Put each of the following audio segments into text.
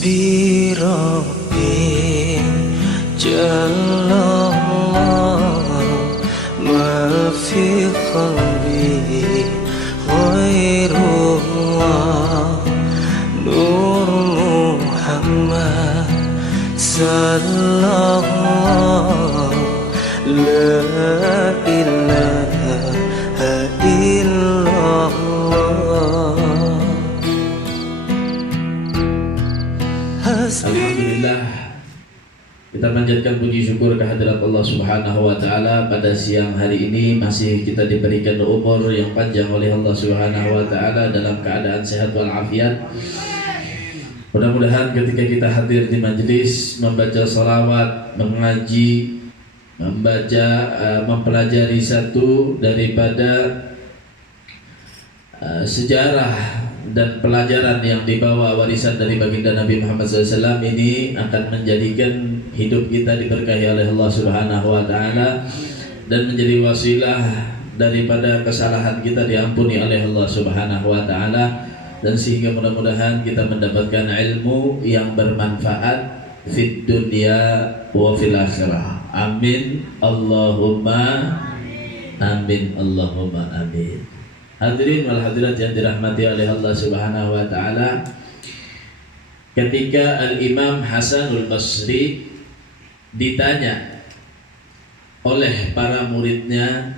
حسبي ربي جل الله ما في قلبي غير الله نور محمد صلى الله لا إله إلا الله. Alhamdulillah, kita panjatkan puji syukur kehadirat Allah Subhanahu wa taala. Pada siang hari ini masih kita diberikan umur yang panjang oleh Allah Subhanahu wa taala dalam keadaan sehat walafiat. Mudah-mudahan ketika kita hadir di majelis membaca salawat, mengaji, mempelajari satu daripada sejarah dan pelajaran yang dibawa warisan dari baginda Nabi Muhammad SAW ini akan menjadikan hidup kita diberkahi oleh Allah Subhanahu wa taala dan menjadi wasilah daripada kesalahan kita diampuni oleh Allah Subhanahu wa taala, dan sehingga mudah-mudahan kita mendapatkan ilmu yang bermanfaat fid dunya wa fil akhirah. Amin Allahumma amin Allahumma amin. Hadirin wal hadirat yang dirahmati oleh Allah Subhanahu wa taala, ketika Al-Imam Hasanul Basri ditanya oleh para muridnya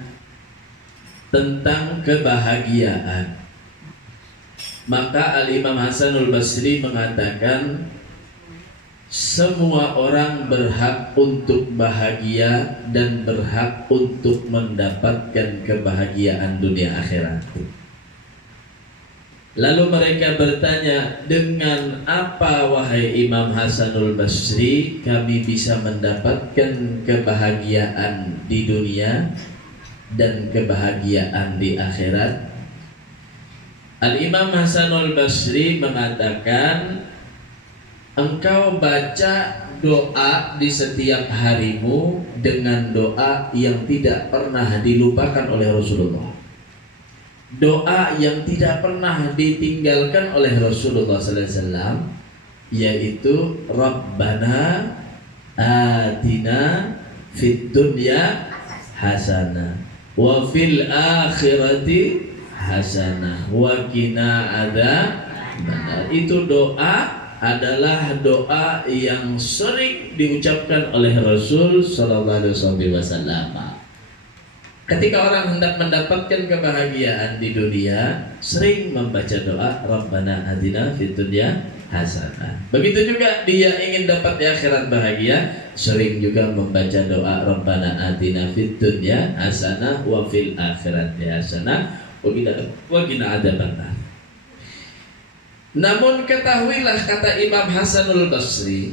tentang kebahagiaan, maka Al-Imam Hasanul Basri mengatakan semua orang berhak untuk bahagia dan berhak untuk mendapatkan kebahagiaan dunia akhirat. Lalu mereka bertanya, dengan apa wahai Imam Hasanul Basri kami bisa mendapatkan kebahagiaan di dunia dan kebahagiaan di akhirat? Al-Imam Hasanul Basri mengatakan, engkau baca doa di setiap harimu dengan doa yang tidak pernah dilupakan oleh Rasulullah, doa yang tidak pernah ditinggalkan oleh Rasulullah SAW, yaitu Rabbana atina fid dunya hasanah wa fil akhirati hasanah wa qina adzabannar. Itu doa adalah doa yang sering diucapkan oleh Rasul Sallallahu Alaihi Wasallam. Ketika orang hendak mendapatkan kebahagiaan di dunia, sering membaca doa Rabbana atina fid dunya hasanah. Begitu juga dia ingin dapat di akhirat bahagia, sering juga membaca doa Rabbana atina fid dunya hasanah wa fil akhirati hasanah wa qina adzabannar. Namun ketahuilah, kata Imam Hasanul Basri,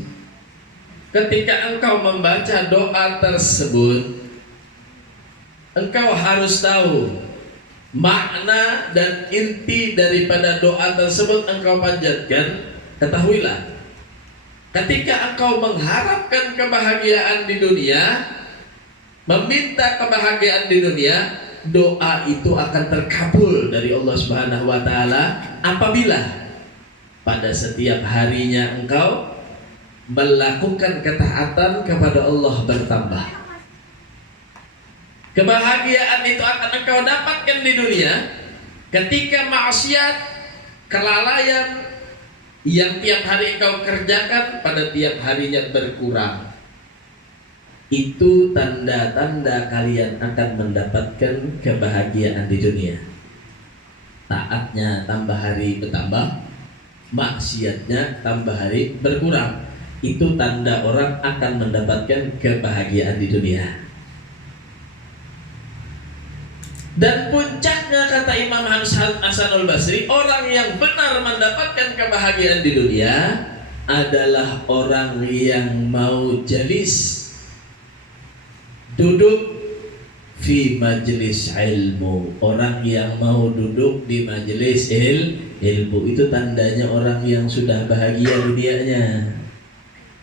ketika engkau membaca doa tersebut, engkau harus tahu makna dan inti daripada doa tersebut engkau panjatkan. Ketahuilah, ketika engkau mengharapkan kebahagiaan di dunia, meminta kebahagiaan di dunia, doa itu akan terkabul dari Allah Subhanahu wa taala apabila pada setiap harinya engkau melakukan ketaatan kepada Allah bertambah. Kebahagiaan itu akan engkau dapatkan di dunia ketika maksiat, kelalaian yang tiap hari engkau kerjakan pada tiap harinya berkurang. Itu tanda-tanda kalian akan mendapatkan kebahagiaan di dunia. Taatnya tambah hari bertambah, maksiatnya tambah hari berkurang. Itu tanda orang akan mendapatkan kebahagiaan di dunia. Dan puncaknya, kata Imam Hasanul Basri, orang yang benar mendapatkan kebahagiaan di dunia adalah orang yang mau jalis, duduk fi majelis ilmu. Orang yang mau duduk di majelis ilmu, itu tandanya orang yang sudah bahagia dunianya.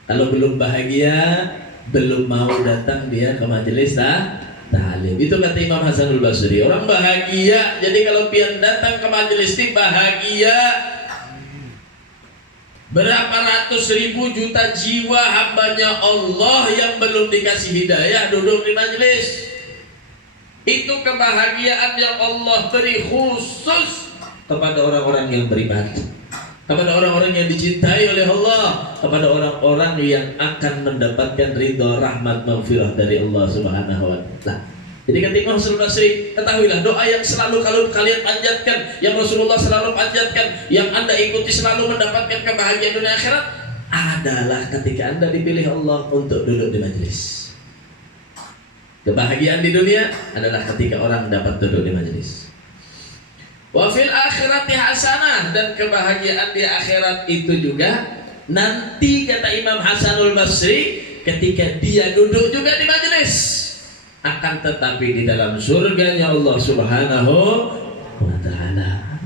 Kalau belum bahagia, belum mau datang dia ke majelis ta'lim. Itu kata Imam Hasanul Basri, orang bahagia. Jadi kalau pian datang ke majelis ini bahagia. Berapa ratus ribu juta jiwa hambanya Allah yang belum dikasih hidayah duduk di majelis. Itu kebahagiaan yang Allah beri khusus kepada orang-orang yang beriman, kepada orang-orang yang dicintai oleh Allah, kepada orang-orang yang akan mendapatkan ridha, rahmat, maghfirah dari Allah Subhanahu wa taala. Jadi ketika Hasan al-Basri, ketahuilah doa yang selalu kalau kalian panjatkan, yang Rasulullah selalu panjatkan, yang Anda ikuti selalu mendapatkan kebahagiaan dunia akhirat adalah ketika Anda dipilih Allah untuk duduk di majelis. Kebahagiaan di dunia adalah ketika orang dapat duduk di majelis. Wa fil akhirati hasanah, dan kebahagiaan di akhirat itu juga nanti kata Imam Hasanul Basri ketika dia duduk juga di majelis. Akan tetapi di dalam surganya Allah Subhanahu wa taala.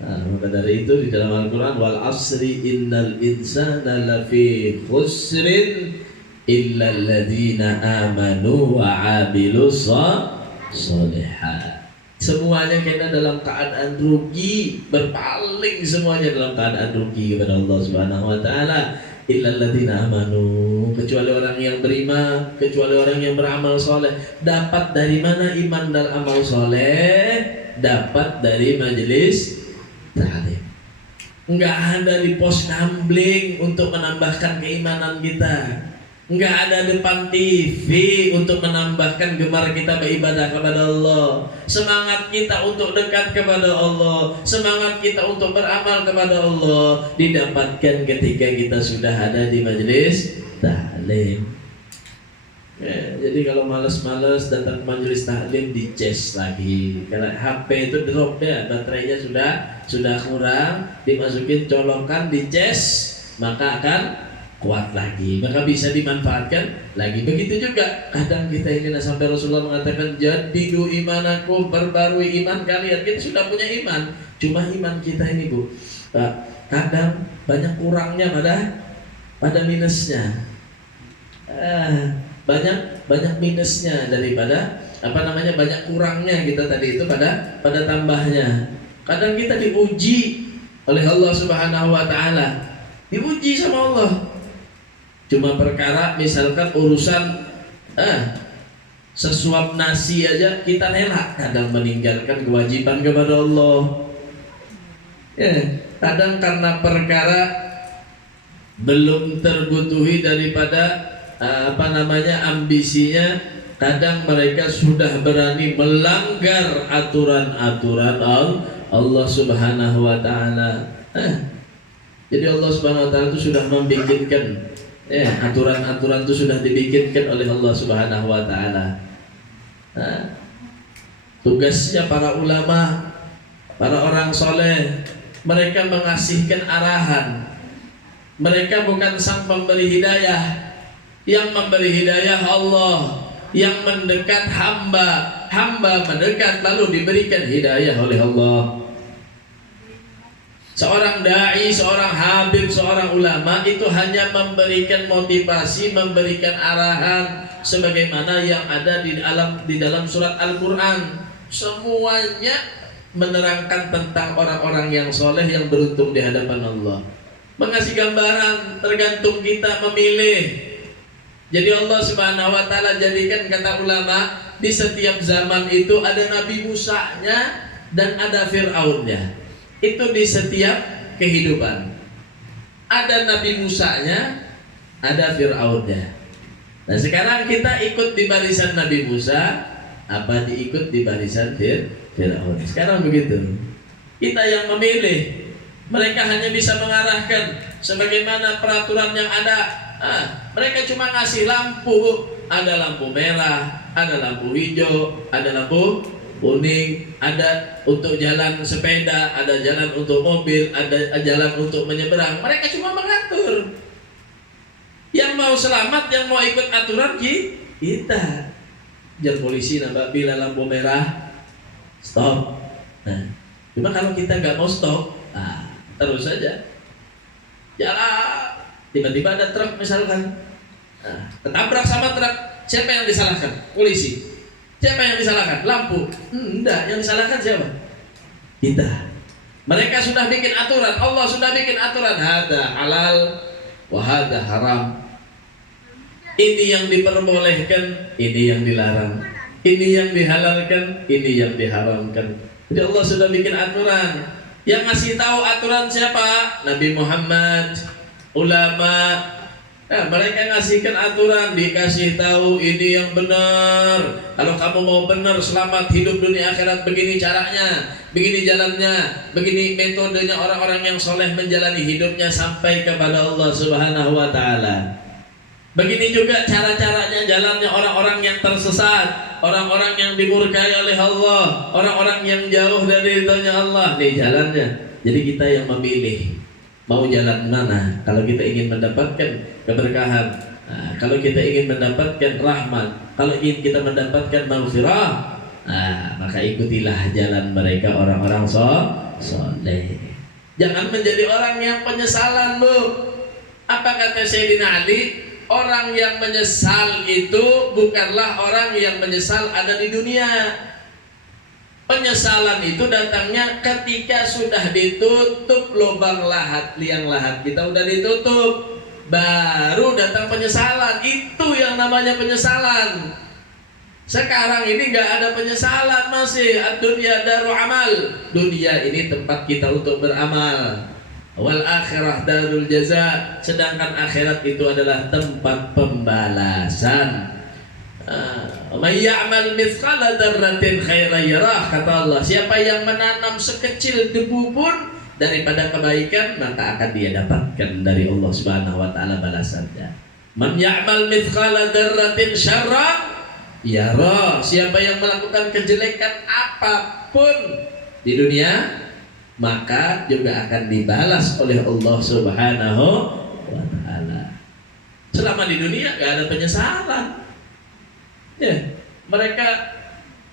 Maka dari itu di dalam Al-Qur'an, wal asri innal insana lafi khusrin illa alladziina amanu wa 'amilus shalihat. Semuanya kita dalam keadaan rugi, berpaling semuanya dalam keadaan rugi kepada Allah Subhanahu wa taala. Illal ladzina amanu, kecuali orang yang beriman, kecuali orang yang beramal soleh. Dapat dari mana iman dan amal soleh? Dapat dari majelis taklim. Enggak ada di pos gambling untuk menambahkan keimanan kita. Enggak ada depan TV untuk menambahkan gemar kita beribadah kepada Allah. Semangat kita untuk dekat kepada Allah, semangat kita untuk beramal kepada Allah didapatkan ketika kita sudah ada di majelis taklim. Jadi kalau malas-malas datang ke majelis taklim, dicas lagi. Karena HP itu drop ya, baterainya sudah kurang, dimasukin colokan, dicas, maka akan kuat lagi, maka bisa dimanfaatkan lagi. Begitu juga kadang kita ini sampai Rasulullah mengatakan jadidu imanakum, perbarui iman kalian. Kita sudah punya iman, cuma iman kita ini Bu, kadang banyak kurangnya pada minusnya. Banyak minusnya daripada banyak kurangnya kita tadi itu pada tambahnya. Kadang kita diuji oleh Allah Subhanahu wa taala, diuji sama Allah. Cuma perkara misalkan urusan sesuap nasi aja kita rela kadang meninggalkan kewajiban kepada Allah. Kadang karena perkara belum terbutuhi daripada ambisinya, kadang mereka sudah berani melanggar aturan-aturan Allah Subhanahu wa taala. Jadi Allah Subhanahu wa taala itu sudah membikinkan aturan-aturan itu sudah dibikinkan oleh Allah Subhanahu wa taala. Tugasnya para ulama, para orang soleh, mereka mengasihkan arahan. Mereka bukan sang pemberi hidayah. Yang memberi hidayah Allah, yang mendekat hamba mendekat lalu diberikan hidayah oleh Allah. Seorang dai, seorang habib, seorang ulama itu hanya memberikan motivasi, memberikan arahan sebagaimana yang ada di dalam surat Al-Qur'an. Semuanya menerangkan tentang orang-orang yang soleh yang beruntung di hadapan Allah. Mengasih gambaran, tergantung kita memilih. Jadi Allah Subhanahu wa taala jadikan, kata ulama, di setiap zaman itu ada Nabi Musa-nya dan ada Fir'aunnya. Itu di setiap kehidupan. Ada Nabi Musa-nya, ada Fir'aunnya. Nah sekarang kita ikut di barisan Nabi Musa, apa diikut di barisan Fir'aun. Sekarang begitu. Kita yang memilih. Mereka hanya bisa mengarahkan sebagaimana peraturan yang ada. Mereka cuma ngasih lampu. Ada lampu merah, ada lampu hijau, ada lampu kuning, ada untuk jalan sepeda, ada jalan untuk mobil, ada jalan untuk menyeberang. Mereka cuma mengatur. Yang mau selamat, yang mau ikut aturan kita. Jangan polisi nambah bila lampu merah stop. Nah, cuma kalau kita nggak mau stop, terus saja jalan. Tiba-tiba ada truk misalkan, ketabrak sama truk. Siapa yang disalahkan? Polisi. Siapa yang disalahkan? Lampu. Enggak, yang disalahkan siapa? Kita. Mereka sudah bikin aturan, Allah sudah bikin aturan, hada halal wa hada haram. Ini yang diperbolehkan, ini yang dilarang. Ini yang dihalalkan, ini yang diharamkan. Jadi Allah sudah bikin aturan. Yang ngasih tahu aturan siapa? Nabi Muhammad, ulama. Nah, mereka ngasihkan aturan, dikasih tahu ini yang benar. Kalau kamu mau benar, selamat hidup dunia akhirat, begini caranya, begini jalannya, begini metodenya orang-orang yang soleh menjalani hidupnya sampai kepada Allah Subhanahu wa Ta'ala. Begini juga cara-caranya, jalannya orang-orang yang tersesat, orang-orang yang dimurkai oleh Allah, orang-orang yang jauh dari ridhonya Allah. Nih jalannya. Jadi kita yang memilih mau jalan mana. Kalau kita ingin mendapatkan keberkahan, kalau kita ingin mendapatkan rahmat, kalau ingin kita mendapatkan maghfirah, maka ikutilah jalan mereka orang-orang soleh. Jangan menjadi orang yang penyesalan, Bu. Apa kata Sayyidina Ali? Orang yang menyesal itu bukanlah orang yang menyesal ada di dunia. Penyesalan itu datangnya ketika sudah ditutup lubang lahat, liang lahat kita udah ditutup, baru datang penyesalan. Itu yang namanya penyesalan. Sekarang ini nggak ada penyesalan, masih ad-dunya daru amal. Dunia ini tempat kita untuk beramal. Wal akhirah darul jaza, sedangkan akhirat itu adalah tempat pembalasan. May ya'mal mithqala dzarratin khairan yarah, kata Allah. Siapa yang menanam sekecil debu pun daripada kebaikan, maka akan dia dapatkan dari Allah Subhanahu wa Ta'ala balasannya. Man ya'mal mithqala dzarratin syarran yarah. Siapa yang melakukan kejelekan apapun di dunia, maka juga akan dibalas oleh Allah Subhanahu wa Ta'ala. Selama di dunia gak ada penyesalan. Ya, mereka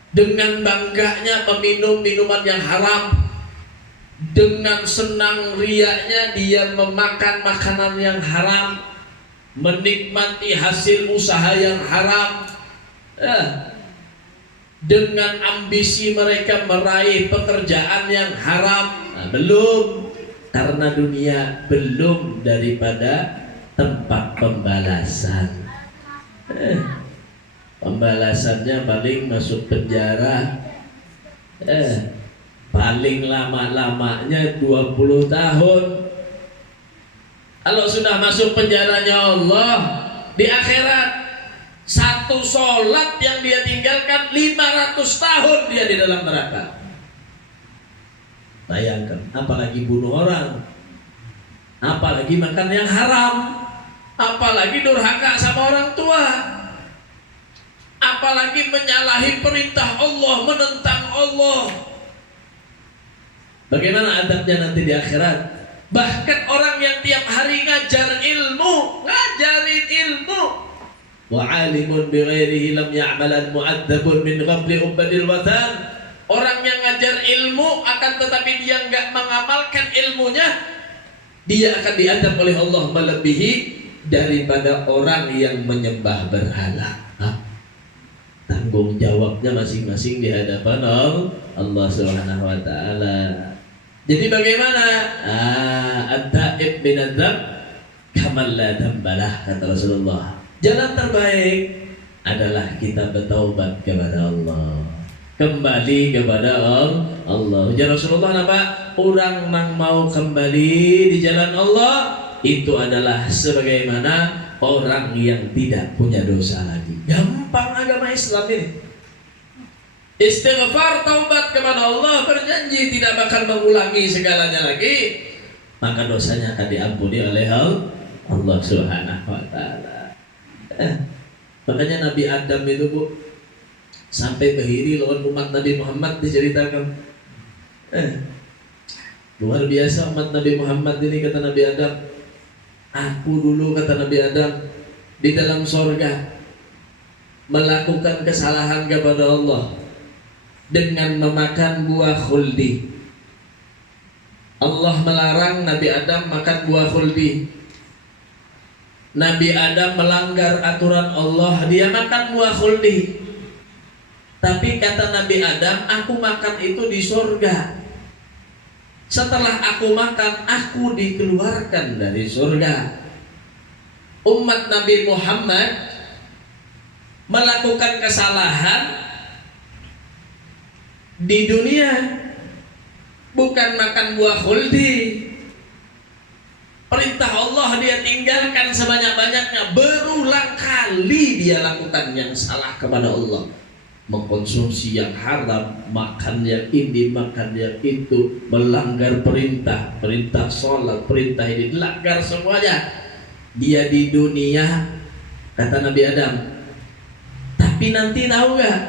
dengan bangganya meminum minuman yang haram, dengan senang riaknya dia memakan makanan yang haram, menikmati hasil usaha yang haram. Dengan ambisi mereka meraih pekerjaan yang haram. Belum, karena dunia belum daripada tempat pembalasan. Pembalasannya paling masuk penjara, paling lama-lamanya 20 tahun. Kalau sudah masuk penjaranya Allah, di akhirat satu sholat yang dia tinggalkan 500 tahun dia di dalam neraka. Bayangkan, apalagi bunuh orang, apalagi makan yang haram, apalagi durhaka sama orang tua, apalagi menyalahi perintah Allah, menentang Allah. Bagaimana adabnya nanti di akhirat? Bahkan orang yang tiap hari ngajarin ilmu, wa alimun bighairihi lam ya'malan mu'adzabun min qabli ubadil watan. Orang yang ngajar ilmu akan tetapi dia enggak mengamalkan ilmunya, dia akan diadab oleh Allah melebihi daripada orang yang menyembah berhala. Tanggung jawabnya masing-masing di hadapan Allah Subhanahu wa Ta'ala. Jadi bagaimana? At-ta'ib min adzab kamal la dambalah, kata Rasulullah. Jalan terbaik adalah kita bertaubat kepada Allah, kembali kepada Allah. Ya Rasulullah, apa? Orang yang mau kembali di jalan Allah itu adalah sebagaimana orang yang tidak punya dosa lagi. Gampang agama Islam ini. Istighfar, taubat kepada Allah, berjanji tidak akan mengulangi segalanya lagi, maka dosanya akan diampuni oleh Allah Subhanahu wa Ta'ala. Makanya Nabi Adam itu, Bu, sampai kehiri lawan umat Nabi Muhammad diceritakan. Luar biasa umat Nabi Muhammad ini, kata Nabi Adam. Aku dulu, kata Nabi Adam, di dalam sorga melakukan kesalahan kepada Allah dengan memakan buah khuldi. Allah melarang Nabi Adam makan buah khuldi. Nabi Adam melanggar aturan Allah, dia makan buah khuldi. Tapi kata Nabi Adam, aku makan itu di surga. Setelah aku makan, aku dikeluarkan dari surga. Umat Nabi Muhammad melakukan kesalahan di dunia, bukan makan buah khuldi. Perintah Allah dia tinggalkan sebanyak-banyaknya. Berulang kali dia lakukan yang salah kepada Allah, mengkonsumsi yang haram, makan yang ini, makan yang itu, melanggar perintah sholat, perintah ini, dilanggar semuanya. Dia di dunia, kata Nabi Adam. Tapi nanti tahu gak,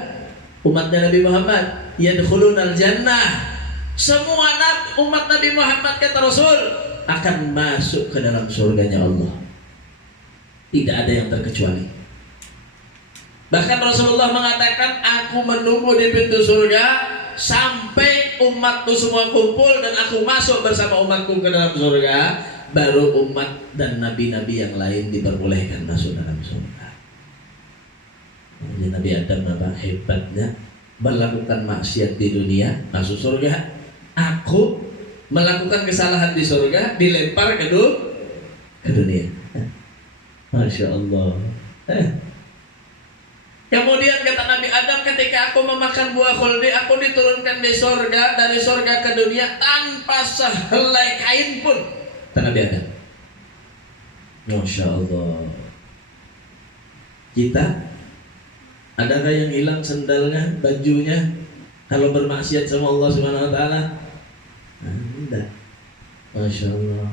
umatnya Nabi Muhammad yadkhulunal jannah, semua umat Nabi Muhammad, kata Rasul, akan masuk ke dalam surganya Allah. Tidak ada yang terkecuali. Bahkan Rasulullah mengatakan, aku menunggu di pintu surga sampai umatku semua kumpul dan aku masuk bersama umatku ke dalam surga. Baru umat dan nabi-nabi yang lain diperbolehkan masuk dalam surga. Jadi Nabi Adam apa hebatnya, melakukan maksiat di dunia masuk surga. Aku melakukan kesalahan di surga, dilempar ke dunia. Masya Allah. Kemudian kata Nabi Adam, ketika aku memakan buah khuldi, aku diturunkan di surga, dari surga ke dunia tanpa sehelai kain pun. Kata Nabi Adam. Masya Allah. Kita, adakah yang hilang sendalnya, bajunya, kalau bermaksiat sama Allah Subhanahu Wa Taala? Tidak. Masya Allah.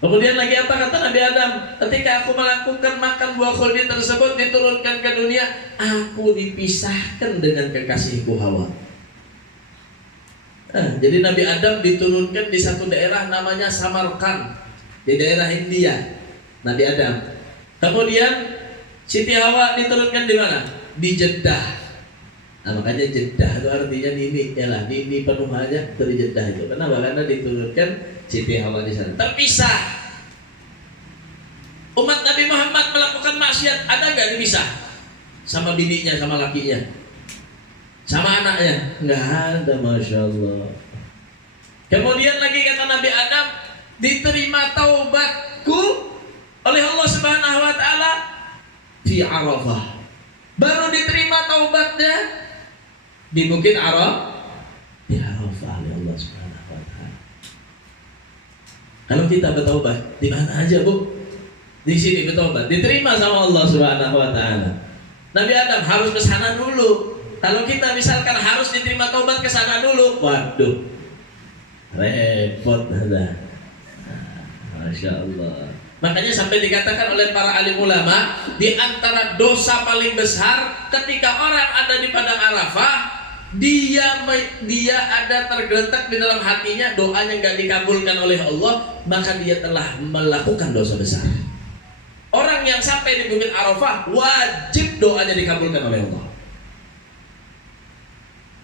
Kemudian lagi apa kata Nabi Adam? Ketika aku melakukan makan buah khuldi tersebut, diturunkan ke dunia, aku dipisahkan dengan kekasihku Hawa. Jadi Nabi Adam diturunkan di satu daerah namanya Samarkand, di daerah India. Nabi Adam. Kemudian Siti Hawa diturunkan di mana? Di Jeddah. Nah, makanya Jeddah itu artinya nini, yalah, nini penuh aja dari Jeddah itu. Kenapa? Karena diturunkan Siti Hawa di sana. Terpisah. Umat Nabi Muhammad melakukan maksiat, ada nggak dipisah? Sama bininya, sama lakinya, sama anaknya? Nggak ada, Masya Allah. Kemudian lagi kata Nabi Adam, diterima taubatku oleh Allah Subhanahu Wa Taala di Arafah. Baru diterima taubatnya di Bukit Arafah, di Arafah oleh Allah Subhanahu Wa Taala. Kalau kita bertaubat di mana aja, Bu? Di sini bertaubat, diterima sama Allah Subhanahu Wa Taala. Nabi Adam harus ke sana dulu. Kalau kita misalkan harus diterima taubat ke sana dulu, waduh, repot dah. Masya Allah. Makanya sampai dikatakan oleh para alim ulama, di antara dosa paling besar ketika orang ada di padang Arafah, dia ada tergeletak di dalam hatinya, doanya nggak dikabulkan oleh Allah, maka dia telah melakukan dosa besar. Orang yang sampai di Bukit Arafah wajib doanya dikabulkan oleh Allah.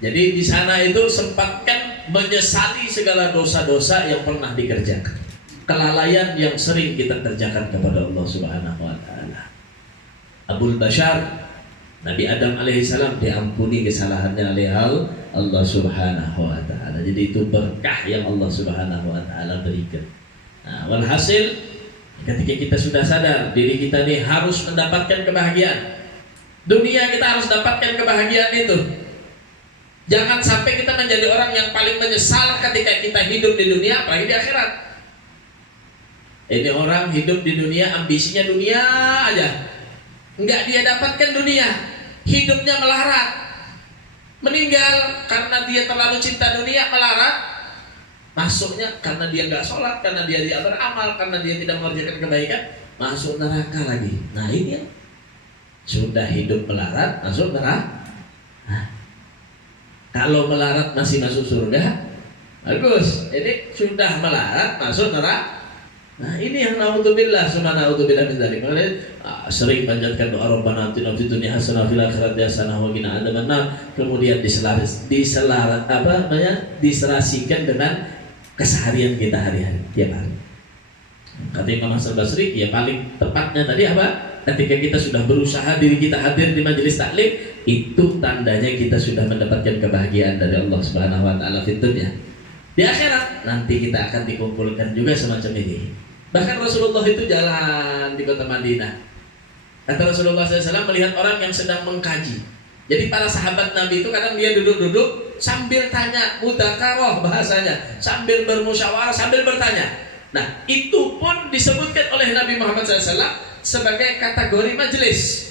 Jadi di sana itu sempatkan menyesali segala dosa-dosa yang pernah dikerjakan, kelalaian yang sering kita kerjakan kepada Allah Subhanahu Wa Taala. Abul Bashar, Nabi Adam alaihissalam diampuni kesalahannya oleh Allah Subhanahu Wa Taala. Jadi itu berkah yang Allah Subhanahu Wa Taala berikan. Nah, walhasil ketika kita sudah sadar diri kita ini harus mendapatkan kebahagiaan dunia, kita harus dapatkan kebahagiaan itu. Jangan sampai kita menjadi orang yang paling menyesal ketika kita hidup di dunia, apalagi di akhirat. Ini orang hidup di dunia, ambisinya dunia aja, enggak dia dapatkan dunia, hidupnya melarat, meninggal karena dia terlalu cinta dunia, melarat, masuknya karena dia enggak sholat, karena dia tidak beramal, karena dia tidak mengerjakan kebaikan, masuk neraka lagi. Nah ini ya, sudah hidup melarat, masuk neraka. Nah, kalau melarat masih masuk surga, bagus. Ini sudah melarat masuk neraka. Nah ini yang naudzubillah, summa naudzubillah min dzalik. Sering panjatkan doa Rabbana atina fid dunya hasanah wa fil akhirati hasanah wa qina adzabannar. Kemudian diserasikan dengan keseharian kita hari-hari, tiap hari. Kata Imam Hasan Basri, ya paling tepatnya tadi apa? Ketika kita sudah berusaha diri kita hadir di majelis taklim, itu tandanya kita sudah mendapatkan kebahagiaan dari Allah Subhanahu Wa Taala fid dunya. Di akhirat nanti kita akan dikumpulkan juga semacam ini. Bahkan Rasulullah itu jalan di kota Madinah. Kata Rasulullah SAW melihat orang yang sedang mengkaji. Jadi para sahabat Nabi itu kadang dia duduk-duduk sambil tanya, mudzakarah bahasanya, sambil bermusyawarah, sambil bertanya. Nah, itu pun disebutkan oleh Nabi Muhammad SAW sebagai kategori majelis.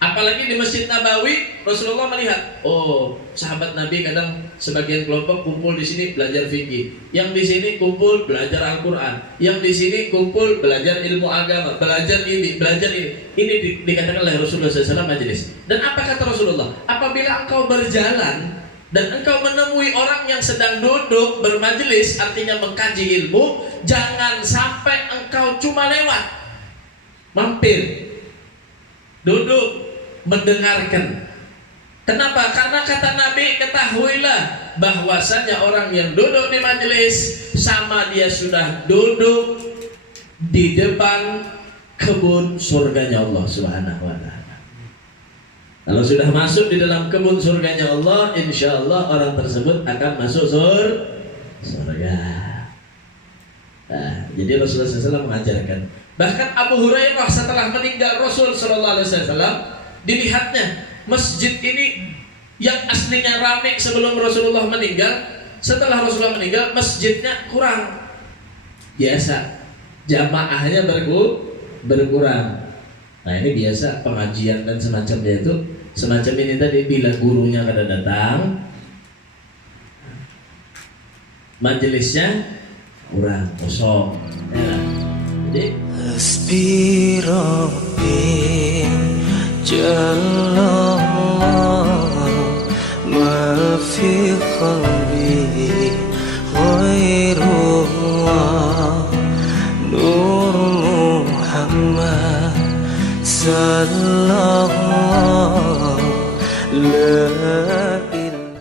Apalagi di Masjid Nabawi, Rasulullah melihat, oh, sahabat Nabi kadang sebagian kelompok kumpul di sini belajar fikih, yang di sini kumpul belajar Al-Quran, yang di sini kumpul belajar ilmu agama, belajar ini, belajar ini. Ini dikatakan oleh Rasulullah SAW majelis. Dan apa kata Rasulullah? Apabila engkau berjalan dan engkau menemui orang yang sedang duduk bermajelis, artinya mengkaji ilmu, jangan sampai engkau cuma lewat, mampir, duduk, mendengarkan. Kenapa? Karena kata Nabi, ketahuilah bahwasanya orang yang duduk di majelis sama dia sudah duduk di depan kebun surganya Allah Subhanahu wa ta'ala. Kalau sudah masuk di dalam kebun surganya Allah, insya Allah orang tersebut akan masuk surga. Nah, jadi Rasulullah SAW mengajarkan. Bahkan Abu Hurairah setelah meninggal Rasul SAW, dilihatnya masjid ini yang aslinya ramai sebelum Rasulullah meninggal, setelah Rasulullah meninggal masjidnya kurang, biasa jamaahnya berkurang. Nah, ini biasa pengajian dan semacamnya itu semacam ini tadi, bila gurunya kada datang, majelisnya kurang, kosong. Ya. Jadi Hasbi Rabbi Jallallah ma fi qalbi ghairullah Nur Muhammad sallallahu la